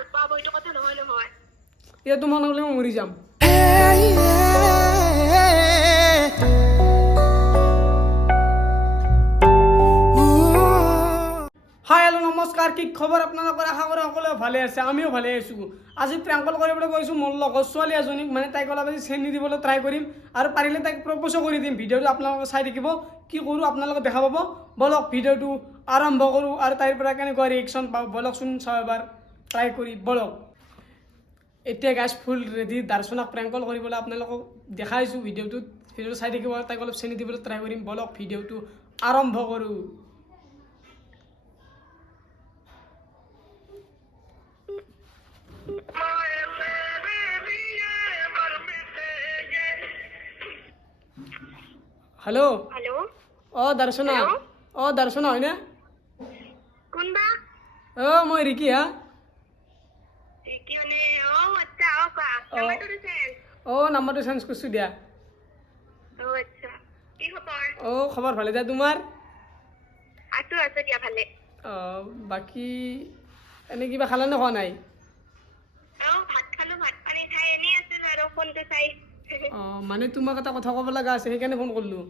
ভাল পাব এইটো কথা নহয় নহয় এতিয়া তোমাৰ নহ'লে মই মৰি যাম। হাই হেল্ল' নমস্কাৰ, কি খবৰ আপোনালোকৰ? আশা কৰোঁ সকলোৱে ভালে আছে, আমিও ভালে আছোঁ। আজি প্ৰেংকল কৰিবলৈ গৈছোঁ মোৰ লগৰ ছোৱালী এজনীক, মানে তাইক অলপ আজি চেনি দিবলৈ ট্ৰাই কৰিম আৰু পাৰিলে তাইক প্ৰপ'জো কৰি দিম। ভিডিঅ'টো আপোনালোকে চাই থাকিব, কি কৰোঁ আপোনালোকে দেখা পাব। বলক ভিডিঅ'টো আৰম্ভ কৰোঁ আৰু তাইৰ পৰা কেনেকুৱা ৰিয়েকশ্যন পাওঁ বলকচোন চাওঁ এবাৰ ট্ৰাই কৰি। বলক এতিয়া গাইজ ফুল ৰেডি দাৰ্শনক প্ৰেংকল কৰিবলৈ আপোনালোকক দেখাইছোঁ ভিডিঅ'টো চাই থাকিব আৰু তাইক অলপ চেনি দিবলৈ ট্ৰাই কৰিম। বলক ভিডিঅ'টো আৰম্ভ কৰোঁ। হেল্ল' হেল্ল' দৰ্শনা, দৰ্শনা হয়নে? কোনবা মই ৰিকি। হা কি মানে আচ্ছা কোৱা নাম্বাৰটো চেঞ্জ কৰিছোঁ দিয়া। আচ্ছা কি খবৰ? খবৰ ভালে দিয়া, তোমাৰ? আছো দিয়া ভালে। বাকী এনেই কিবা খালা নে খোৱা নাই? ভাত খালো, ভাত পানী খাই এনেই আছিল আৰু ফোনটো চাই। মানে তোমাক এটা কথা ক'ব লগা আছে, সেইকাৰণে ফোন কৰিলোঁ।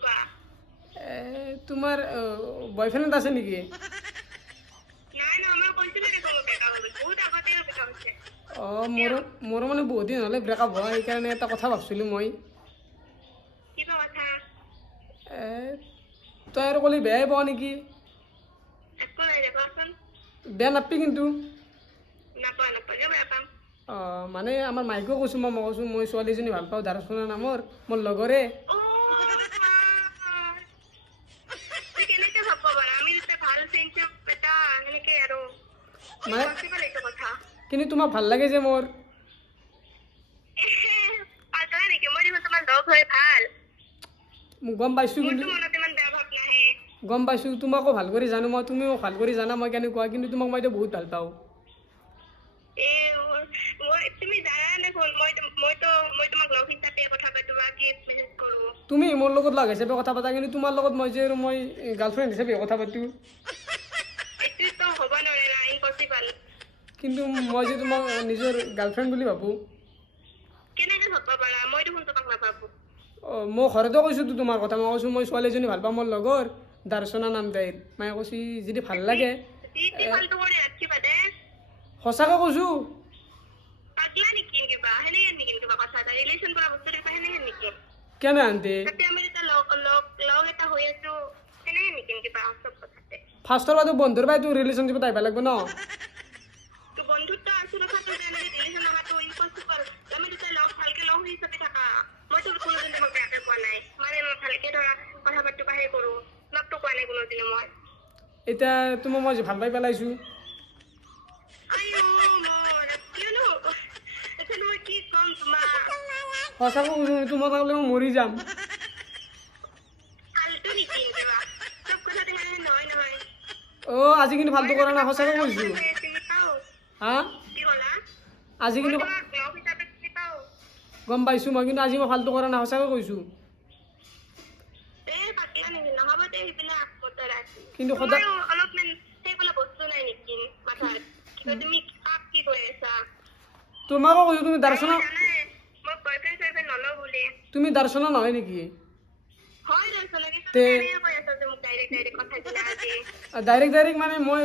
কোৱা। তোমাৰ বয়ফ্ৰেণ্ড আছে নেকি? নাই মই কৈছিলো দেখোন ব্ৰেকআপ হ'ল, বহুত আগতে ব্ৰেকআপ হৈছে। মোৰো মানে বহুত দিন হ'লে ব্ৰেকআপ হোৱা, সেইকাৰণে এটা কথা ভাবিছিলোঁ মই। কিবা কথা? তই আৰু ক'লি বেয়াই পাওঁ নেকি? একো নাই দে, কোৱাচোন। বেয়া নাপাবি কিন্তু। নাপাওঁ কিয় বেয়া পাম? মানে আমাৰ মাইকেও কৈছোঁ, মই কৈছোঁ মই ছোৱালীজনী ভাল পাওঁ, দাৰ্শনা নামৰ মোৰ লগৰে। কেনেকে ভাব পাৰা? আমি যেতিয়া ভাল ফ্ৰেণ্ডশ্বিপ এটা এনেকে আৰু মানে কথা কিন্তু তোমাক ভাল লাগে যে মোৰ। পাগলা নেকি? মই দেখোন তোমাৰ লগ হৈ ভাল। গম পাইছোঁ, কিন্তু মনত ইমান বেয়া ভাৱ নাহে। গম পাইছোঁ, তোমাকো ভাল কৰি জানো মই, তুমিও ভাল কৰি জানা মই কেনেকুৱা, কিন্তু তোমাক মই এতিয়া বহুত ভাল পাওঁ। তুমি জানা দেখোন মই তোমাক লগ হিচাপে কথা পাতো বা কি মেছেজ কৰো। তুমি মোৰ লগত লগ হিচাপে কথা পাতা, কিন্তু তোমাৰ লগত মই যে মই গাৰ্লফ্ৰেণ্ড হিচাপে কথা পাতো। এইটোতো হ'ব নোৱাৰে না, ইম্পচিবল। কিন্তু মই যে তোমাক নিজৰ গাৰ্লফ্ৰেণ্ড বুলি ভাবোঁ। কেনেকে ভাববা পাৰা? মই দেখোন তোমাক নাভাবো। মই ঘৰতো কৈছোঁতো তোমাৰ কথা, মই কৈছোঁ মই ছোৱালীজনী ভাল পাওঁ, মোৰ লগৰ দাৰ্শনা নাম তাইৰ। মায়ে কৈছি যদি ভাল লাগে। সঁচাকৈ কৈছোঁ। পাগলা নেকি কিবা? সেনেকে নেকি কিবা কথা এটা ৰিলেশ্যন কৰা বস্তু দেখবা সেনেকে নেকি? কেনে আনতে তাতে আমি এটা লগ এটা হৈ আছো, সেনেকে নেকি কিবা চব কথাতে? ফাৰ্ষ্টৰ পৰা বন্ধুৰ পৰাই তোৰ ৰিলেশ্যনশ্বিপত আহিব লাগিব ন? তো বন্ধুত্ব আছো কথাটো এনেকে ৰিলেশ্যন আহাটো ইম্পচিবল। আমি দুটা ভালকে লগ হিচাপে থাকা। মইতো কোনোদিন তোমাক বেয়াকে কোৱা নাই, মানে মই ভালকে ধৰা কথা পাতো বা সেই কৰো, লগতো কোৱা নাই কোনোদিনে মই। এতিয়া তোমাক মই ভাল পাই পেলাইছোঁ। কি কম তোমাক? সঁচাকৈ কৈছোঁ, তোমাক লাগলে মই মৰি যাম। ফাল্টু নেকি একেবাৰে? চব কথাতে নহয় নহয়। আজি কিন্তু ফাল্টু কৰা নাই, সঁচাকৈ কৈছোঁ। হা কি ক'লা? আজি কিন্তু লগ হিচাপে চিনি পাওঁ। গম পাইছোঁ মই, কিন্তু আজি মই ফাল্টু কৰা নাই, সঁচাকৈ কৈছোঁ। পাগলা নেকি? নহ'ব দে সেইবিলাক বতৰা। কিন্তু সদায় অলপমান সেইবিলাক বস্তু নাই নেকি মাথাত? তুমি কাক কি কৈ আছা? তোমাকো কৈছোঁ, তুমি দাৰ্শনা। মই বয়ফ্ৰেণ্ড চয়ফ্ৰেণ্ড নলওঁ বুলি। তুমি দাৰ্শনা নহয় নেকি? হয় দাৰ্শনা, কিন্তু তে তুমি কৈ আছা যে মোক ডাইৰেক্ট কথা দিলা আজি। ডাইৰেক্ট মানে মই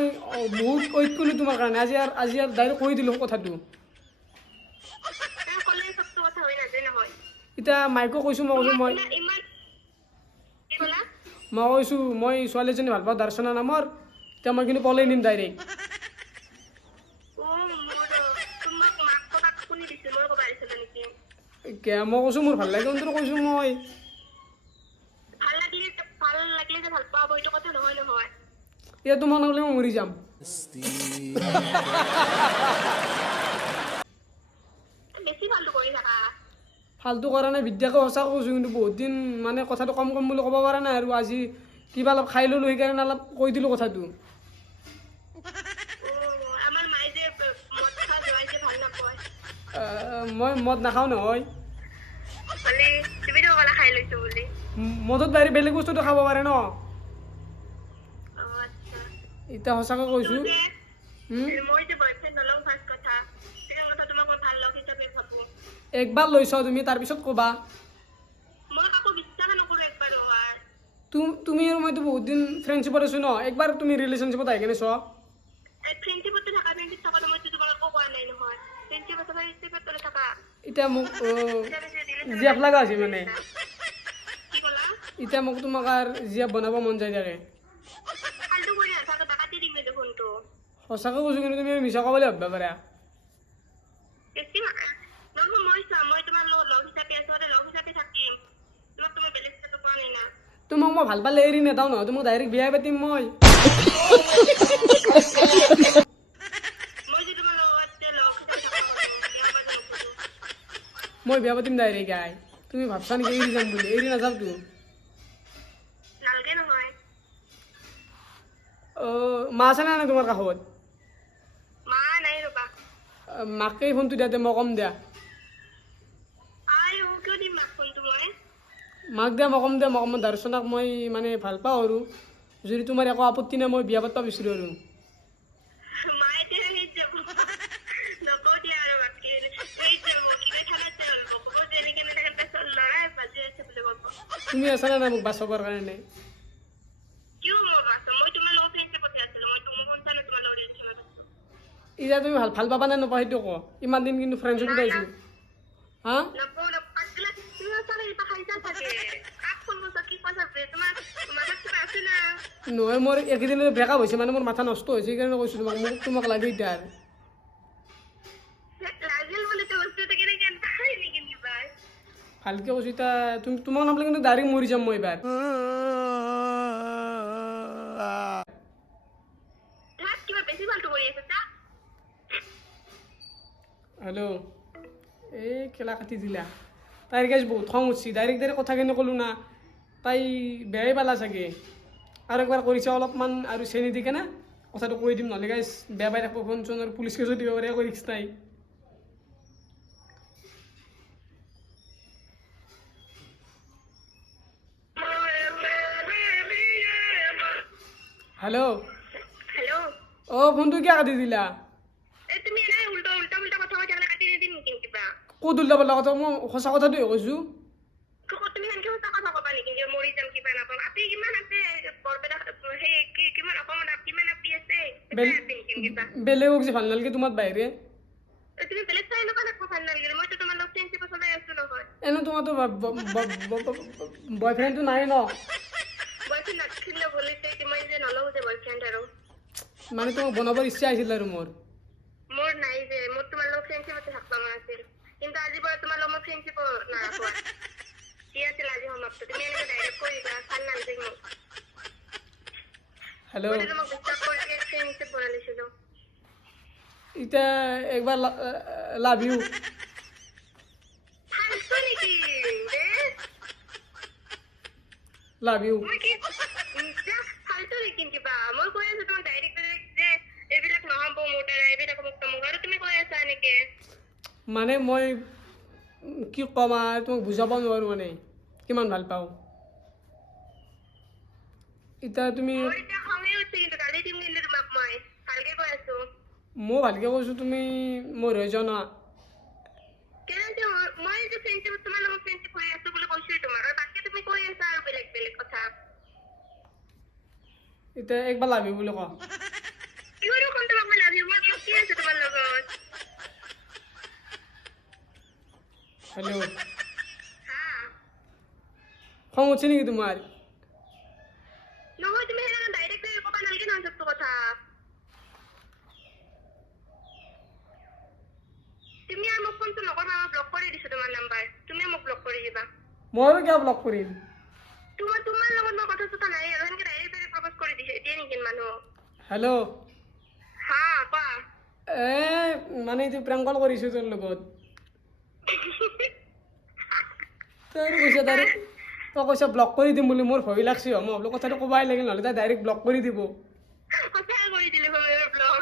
বহুত ৱেইট কৰিলোঁ তোমাৰ কাৰণে, আজি আৰু ডাইৰেক্ট কৈ দিলোঁ কথাটো। ক'লে চবটো কথা হৈ নাযায় নহয়। এতিয়া মাইকো কৈছোঁ, মই কৈছোঁ কি ক'লা? মই কৈছোঁ মই ছোৱালীজনী ভাল পাওঁ দাৰ্শনা নামৰ, এতিয়া মই কিন্তু পলাই নিম ডাইৰেক্ট। মই কৈছোঁ মোৰ ভাল লাগে, কিন্তু কৈছোঁ মই ভাল লাগিলে যে ভাল পাব এইটো কথা নহয় নহয়। এতিয়া তোমাৰ নহ'লে মই মৰি যাম। বেছি ফাল্টু কৰি থাকা। ফাল্টু কৰা নাই, বিদ্যাকে সঁচাকৈ কৈছোঁ, কিন্তু বহুত দিন মানে কথাটো কম বুলি ক'ব পৰা নাই, আৰু আজি কিবা অলপ খাই ল'লোঁ, সেইকাৰণে অলপ কৈ দিলোঁ কথাটো। আমাৰ মায়ে যে মদ খোৱা জোৱাই যে ভাল নাপায়। মই মদ নাখাওঁ নহয়। তুমিতো ক'লা খাই লৈছোঁ বুলি। মদত বাহিৰে বেলেগ বস্তুটো খাব পাৰে ন? এতিয়া সঁচাকৈ কৈছোঁ, মই যে বয়ফ্ৰেণ্ড নলওঁ ফাৰ্ষ্ট কথা সেইটো কথা তোমাক মই ভাল লগ হিচাপে ভাবো একবাৰ লৈছ তুমি তাৰপিছত ক'বা মই কাকো বিশ্বাস নকৰো একবাৰ হোৱাৰ তুমি আৰু মইতো বহুত দিন ফ্ৰেণ্ডশ্বিপত আছো ন একবাৰ তুমি ৰিলেশ্যনশ্বিপত আহি কেনে চোৱা ফ্ৰেণ্ডশ্বিপত থকা ফ্ৰেণ্ডশ্বিপ থকা মইতো তোমাক একো কোৱা নাই নহয় ফ্ৰেণ্ডশ্বিপত থকা এতিয়া মোক জীয়াপ লগা হৈছে মানে কি ক'লা এতিয়া মোক তোমাক আৰু জীয়াপ বনাব মন যায় থাকে ফাল্টু কৰি নাথাকে কাটি দিম যে ফোনটো সঁচাকৈ কৈছোঁ কিন্তু তুমি মিছা ক'বলৈ ভাবিব পাৰা বেছি নহয় মই চোৱা মই তোমাৰ লগত লগ হিচাপে আছো আৰু লগ হিচাপে থাকিম তোমাক তুমি বেলেগ হিচাপে কোৱা নাই না তোমাক মই ভাল পালে এৰি নেদাওঁ নহয় তোমাক ডাইৰেক্ট বিয়া পাতিম মই মই যে তোমাৰ লগত যে লগ হিচাপে থাকো মই বিয়া পাতিম ডাইৰেক্ট আই তুমি ভাবছা নেকি এৰি যাম বুলি এৰি নাযাওঁতো নালগে নহয় মা আছে নাই তোমাৰ কাষত মা নাই ৰবা মাকেই ফোনটো দিয়া দে মই কম দিয়া আই কিয় দিম মাক ফোনটো মই মাক দিয়া মই কম দিয়া মই দৰ্শনক মই মানে ভাল পাওঁ আৰু যদি তোমাৰ একো আপত্তি নাই মই বিয়া পাতিব বিচাৰোঁ আৰু মায়ে এতিয়া সেই যাব নকওঁ দিয়া আৰু বাকী সেই যাব কিবা থানাতে হ'ল বহুত যেনেকৈ নাথাকে ল'ৰাই বাজি আছে বুলি ক'ব তুমি আছা নাই মোক বাচাবৰ কাৰণে কিয় মই বাচা মই তোমাৰ লগত ফ্ৰেণ্ডশ্বিপতে আছিলোঁ মই তোমাৰ ফোন চালোঁ তোমাৰ লগত ৰিলেশ্যনত আছোঁ এতিয়া তুমি ভাল পাবা নে নাপা সেইটো কওঁ ইমান দিন কিন্তু ফ্ৰেণ্ডশ্বিপত আহিছোঁ হা নকওঁ পাঁচগিলা তুমি চাগে এটা খাইছা চাগে কাক ফোন কৰিছা কি কৈছা তোমাৰ মাজত কিবা আছে না নহয় মোৰ এইকেইদিন ব্ৰেকআপ হৈছে মানে মোৰ মাথা নষ্ট হৈছে সেইকাৰণে কৈছোঁ তোমাক লাগে এতিয়া লাগিল বুলি তো বস্তুটো কেনেকৈ পাই নেকি কিবা ভালকে কৈছোঁ এতিয়া তোমাক নাপালে কিন্তু ডাইৰেক্ট মৰি যাম মই এইবাৰ তাত কিবা বেছি ফাল্টু কৰি আছে তা হেল্ল' এই খেলা কাটি দিলা তাইৰ গাইজ বহুত খং উঠছি ডাইৰেক্ট কথাখিনি ক'লোঁ না তাই বেয়াই পালা চাগে আৰু একবাৰ কৰিছে অলপমান আৰু চেনি দি কেনে কথাটো কৈ দিম নহ'লে গাইজ বেয়া পাই থাকব ফোন চোন আৰু পুলিচ কেছো দিব পাৰে একো ৰিক্স নাই হেল্ল' হেল্ল' ফোনটো কিয় কাটি দিলা তুমি এনেই উল্টা উল্টা উল্টা কথা কৈ থাকিলে কাটি নিদিম নেকি কিবা ক'ত উল্টা পাল্টা কথা মই সঁচা কথাটোৱে কৈছোঁ তুমি সেনেকে সঁচা কথা ক'বা নেকি যে মৰি যাম কিবা নাপাম আপি কিমান আছে বৰপেটা সেই কিমান অসমত কিমান আপি আছে কিবা বেলেগক যে ভাল নালাগে তোমাৰ বাহিৰে তুমি বেলেগ চাই নকা থাকব ভাল নালাগিল মইতো তোমাৰ লগত ফ্ৰেণ্ডশ্বিপ চলাই আছো নহয় এনে তোমাৰতো বয়ফ্ৰেণ্ডটো নাই ন বয়ফ্ৰেণ্ড নাছিলে বুলি মই যে নলওঁ যে বয়ফ্ৰেণ্ড আৰু মানে তোমাক বনাবৰ ইচ্ছা আছিল আৰু মোৰ নাই যে মোৰ তোমাৰ লগত ফ্ৰেণ্ডশ্বিপতে থাকবা মন আছিল কিন্তু আজিৰ পৰা তোমাৰ লগত মই ফ্ৰেণ্ডশ্বিপ নাৰাখোঁ ঠিক আছিল আজি সমাপ্ত তুমি এনেকৈ ডাইৰেক্ট কৈ দিবা ভাল নালাগে মোক হেল্ল' মই তোমাক বিশ্বাস কৰি ফ্ৰেণ্ডশ্বিপ বনাই লৈছিলোঁ এতিয়া একবাৰ লাভ ইউ ফাল্টু নেকি লাভ ইউ মই কি ফাল্টু নেকি কিবা মই কৈ আছো তোমাক ডাইৰেক্ট যে এইবিলাক নহ'ব মোৰ দ্বাৰা এইবিলাক মোক তমুক আৰু তুমি কৈ আছা এনেকে মানে মই কি ক'ম আৰু তোমাক বুজাব নোৱাৰোঁ মানে কিমান ভাল পাওঁ এতিয়া তুমি মোৰ এতিয়া খঙে উঠছে কিন্তু গালি দিম কিন্তু তোমাক মই ভালকে কৈ আছো মই ভালকৈ কৈছোঁ তুমি মোৰ হৈ যোৱা না কেনেকে মই যে ফ্ৰেণ্ডশ্বিপ তোমাৰ লগত ফ্ৰেণ্ডশ্বিপ হৈ আছো বুলি কৈছোৱে তোমাক আৰু বাকী তুমি কৈ আছা আৰু বেলেগ বেলেগ কথা এতিয়া একবাৰ লাভ ইউ বুলি কওঁ কিহৰ কম তোমাক মই লাভ ইউ মই কি আছে তোমাৰ লগত হেল্ল' হা খং উঠছে নেকি তোমাৰ নহয় তুমি সেনেকে ডাইৰেক্ট ক'ব নালাগে নহয় চবটো কথা তুমি আৰু মোক ফোনটো নকৰিবা মই ব্লক কৰি দিছো তোমাৰ নাম্বাৰ তুমি মোক ব্লক কৰি দিবা ময়ো কিয় ব্লক কৰিম তোমাৰ লগত মই কথা চথা নাই আৰু সেনেকে ডাইৰেক্ট প্ৰপ'জ কৰি দিছে এতিয়া নেকি মানুহ হেল্ল' হা কোৱা মানে এইটো প্ৰেংক কল কৰিছোঁ তোৰ লগত তই কৈছে ডাইৰেক্ট তই কৈছে ব্লক কৰি দিম বুলি মোৰ ভয় লাগছে মই বোলো কথাটো ক'বাই লাগিল নহ'লে তাই ডাইৰেক্ট ব্লক কৰি দিব সঁচাই কৰি দিলে মোৰ ব্লক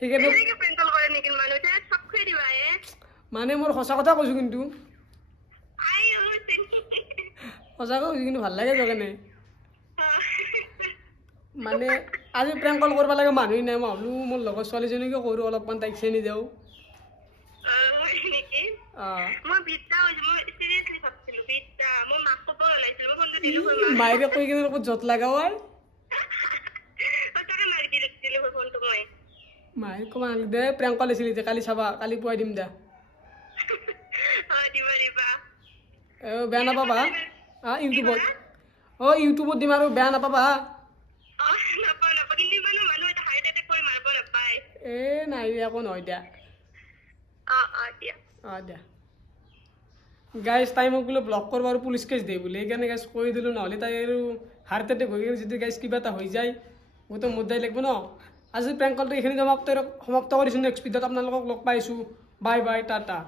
সেইকাৰণে এনেকে প্ৰেংক কল কৰে নেকি মানুহ এতিয়া চব খুৱাই দিবা মানে মোৰ সঁচা কথা কৈছোঁ কিন্তু আই সঁচাকৈ কৈছোঁ কিন্তু ভাল লাগে তোৰ কাৰণে মানে আজি প্ৰেংক কল কৰিব লাগে মানুহ নাই মই ভাবলো মোৰ লগৰ ছোৱালীজনীকে কৰোঁ অলপমান তাইক চেনি দিওঁ হয় নেকি অঁ মই বিদ্যা হৈছো মই চিৰিয়াছলি ভাবছিলো বিদ্যা মই মাক ক'ব ওলাইছিলো মই ফোনটো দিলো হয় মাক মায়েৰে কৈ কিনে লগত য'ত লগাও হয় তাকে মাৰি দিলো হয় ফোনটো মই মায়ে ক'ব নালাগে দে প্ৰেংক কল আছিলি যে কালি চাবা কালি পুৱাই দিম দে দিবা দিবা বেয়া নাপাবা ইউটিউবত ইউটিউবত দিম আৰু বেয়া নাপাবা নাপাওঁ নাপাওঁ কিন্তু ইমানো মানুহ এটা হাৰ্ট এটেক কৰি মাৰিব নাপায় নাই একো নহয় দিয়া দিয়া দিয়া গাইজ তাই মোক বোলে ব্লক কৰিব আৰু পুলিচ কেছ দিয়ে বোলে সেইকাৰণে গাইজ কৈ দিলোঁ নহ'লে তাই আৰু হাৰ্ট এটেক হৈ কিনে যদি গাইজ কিবা এটা হৈ যায় গোটেই মুদ্দাই লাগিব ন আজি প্ৰেংক কলটো এইখিনি সমাপ্ত কৰিছোঁ নেক্সট ভিডিঅ'ত আপোনালোকক লগ পাইছোঁ বাই বাই টাটা